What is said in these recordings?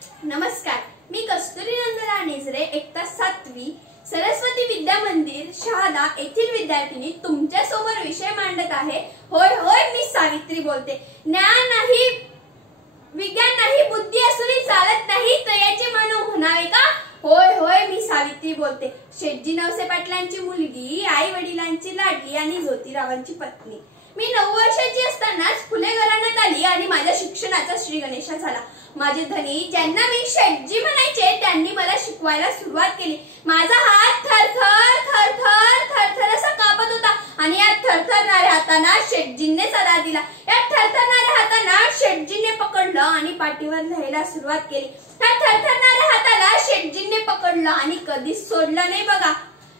नमस्कार, मी कस्तुरी नंदरा नेजरे इयत्ता 7वी सरस्वती विद्या मंदिर शहादा येथील विद्यार्थिनी तुमच्या समोर विषय मांडत आहे। होय होय, मी सावित्री बोलते। ज्ञान नाही, विज्ञान नाही, बुद्धी असुरी चालत नाही, तयाचे मानव म्हणावे का? होय होय, मी सावित्री बोलते। शेटजी नवसे पाटलांची मुलगी, आई वडिलांची लाडली आणि ज्योतिरावांची पत्नी। मी 9 वर्षाची असतानाच फुले घराण्यात आली आणि माझ्या शिक्षणाचा श्री गणेशा झाला। माझे धनी, ज्यांना मी शेटजी म्हणायचे, त्यांनी मला शिकवायला सुरुवात केली। माझा हात थरथर थरथर थरथर असा कापत होता आणि या थरथरणाऱ्या हातांना शेटजींनी सल्ला दिला। या थरथरणाऱ्या हातांना शेटजींनी पकडलं आणि पाठीवर लिहायला सुरुवात केली। या थरथरणाऱ्या हाताला शेटजींनी पकडलं आणि कधीच सोडलं नाही बघा।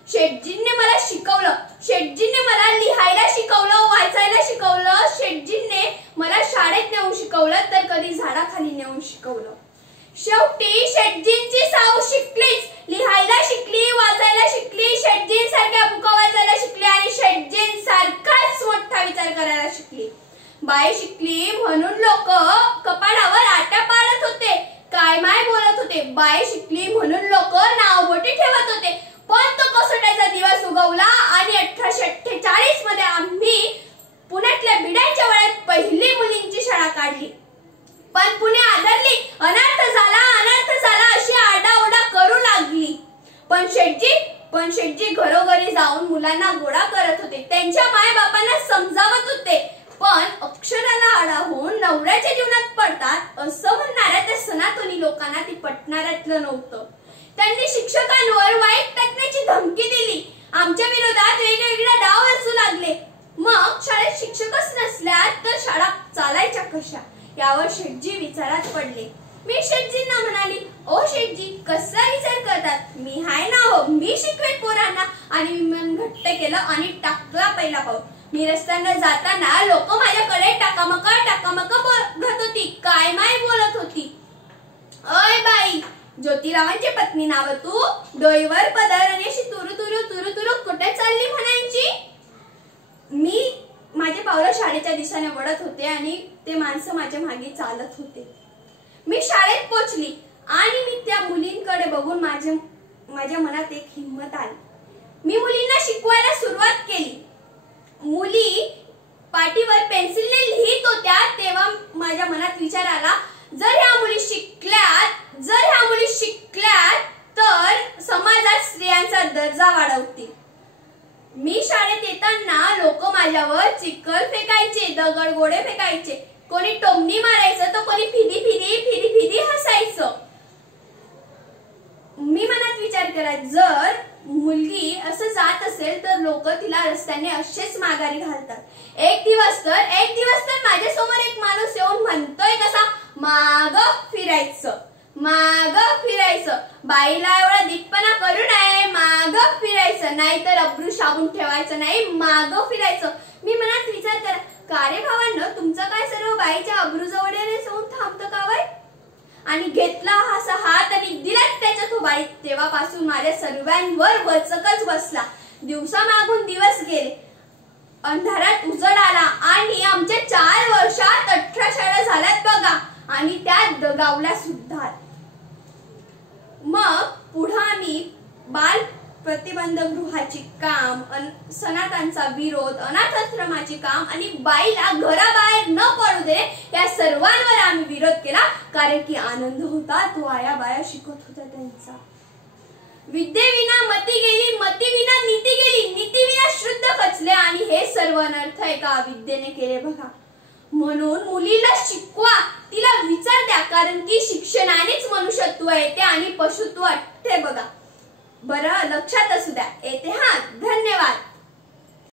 शेटजींनी मला शिकवलं, शेटजींनी मला लिहायला शिकवलं, वाचायला शिकवलं, शेटजींनी मला शाळेत नेऊन शिकवलं, तर कधी झाडाखाली नेऊन शिकवलं। शेवटी शेटजींची साऊ शिकलीच, लिहायला शिकली, वाचायला शिकली, शेटजींसारख्या बुका वाचायला शिकली आणि शेटजींसारखाच मोठा विचार करायला शिकली। बाई शिकली म्हणून लोक कपाळावर आट्या पाडत होते, काय माय बोलत होते। बाई शिकली म्हणून लोक नावबोटी ठेवत होते, पण तो कसोट्याचा दिवस उगवला आणि 1848 मध्ये आम्ही पुण्यातल्या बिडाच्या वळ्यात पहिली मुलींची शाळा काढली। पण पुणे आदरली, अनर्थ झाला अशी आरडाओरडा करू लागली। पण शेटजी घरोघरी जाऊन मुलांना गोळा करत होते, त्यांच्या माय बापांना समजावत होते। पण अक्षराला आळा होऊन नवऱ्याच्या जीवनात पडतात असं म्हणणाऱ्या त्या सनातनी लोकांना ती पटणाऱ्यातलं नव्हतं। त्यांनी शिक्षकांवर वाईट टाकण्याची धमकी दिली, आमच्या विरोधात वेगवेगळ्या डाव रचू लागले। मग शाळेत शिक्षकच नसल्यात तर शाळा चालायच्या कशा, यावर शेटजी विचारात पडले। मी शेटजींना म्हणाली, ओ शेटजी, कसला विचार करतात, मी हाय ना हो, मी शिकवेन पोरांना। आणि मी मन घट्ट केलं आणि टाकला पहिला पाऊल। मी रस्त्याने जाताना लोक माझ्याकडे टाकामका बघत होती, काय माय बोलत होती। अय बाई, ज्योतिरावांची पत्नी नाव तू, डोईवर पदर आणि अशी तुरु तुरु तुरु तुरु कुठे चालली म्हणायची। मी माझे पावलं शाळेच्या दिशेने वळत होते आणि ते माणसं माझ्या मागे चालत होते। मी शाळेत पोहोचली आणि मी त्या मुलींकडे बघून माझ्या मनात एक हिंमत आली। मी मुलींना शिकवायला सुरुवात केली। मुली पाटीवर पेन्सिलने लिहित होत्या, तेव्हा माझ्या मनात विचार आला, जर ह्या मुली शिकल्यात तर समाजात स्त्रियांचा दर्जा वाढवतील। मी शाळेत येताना लोक माझ्यावर चिखल फेकायचे, दगड गोळे फेकायचे, कोणी टोमणी मारायचं तर कोणी फिदी हसायचं। मी मनात विचार करायचे, जर मुलगी असं जात असेल तर लोक तिला रस्त्याने असेच माघारी घालतात। एक दिवस तर माझ्यासमोर एक माणूस येऊन म्हणतोय कसा, माग फिरायचं। बाईला एवढा दिटपणा करू नये, माग फिरायचं, नाही तर अब्रू शाबून ठेवायचं नाही, माग फिरायचं। मी मनात विचार करा, का रे भावांनो, तुमचं काय सर्व बाईच्या अब्रू जवळ येऊन थांबतं का वय? आणि घेतला असा हात आणि दिलात त्याच्या तो बाई। तेव्हापासून माझ्या सर्वांवर वचकच बसला। दिवसा मागून दिवस गेले, अंधारात उजड आला आणि आमच्या 4 वर्षात 18 शाळा झाल्यात बघा, आणि त्यात दगावल्या सुद्धा। मग पुढे आम्ही बाल प्रतिबंधक गृहाची काम, सनातनचा विरोध, अनाथाश्रमाची काम आणि बाईला घराबाहेर न पडू दे, या सर्वांवर आम्ही विरोध केला, कारण की आनंद होता तो आया बाया शिकत होता त्यांचा। विद्येविना मती गेली, मतीविना नीती गेली, नीतीविना शुद्ध खचले, आणि हे सर्व अनर्थ एका विद्येने केले बघा। म्हणून मुलीला शिकवा, तिला विचार द्या, कारण की शिक्षणानेच मनुष्यत्व येते आणि पशुत्व अट्टे बघा। बरं, लक्षात असू द्या, येते हा। धन्यवाद।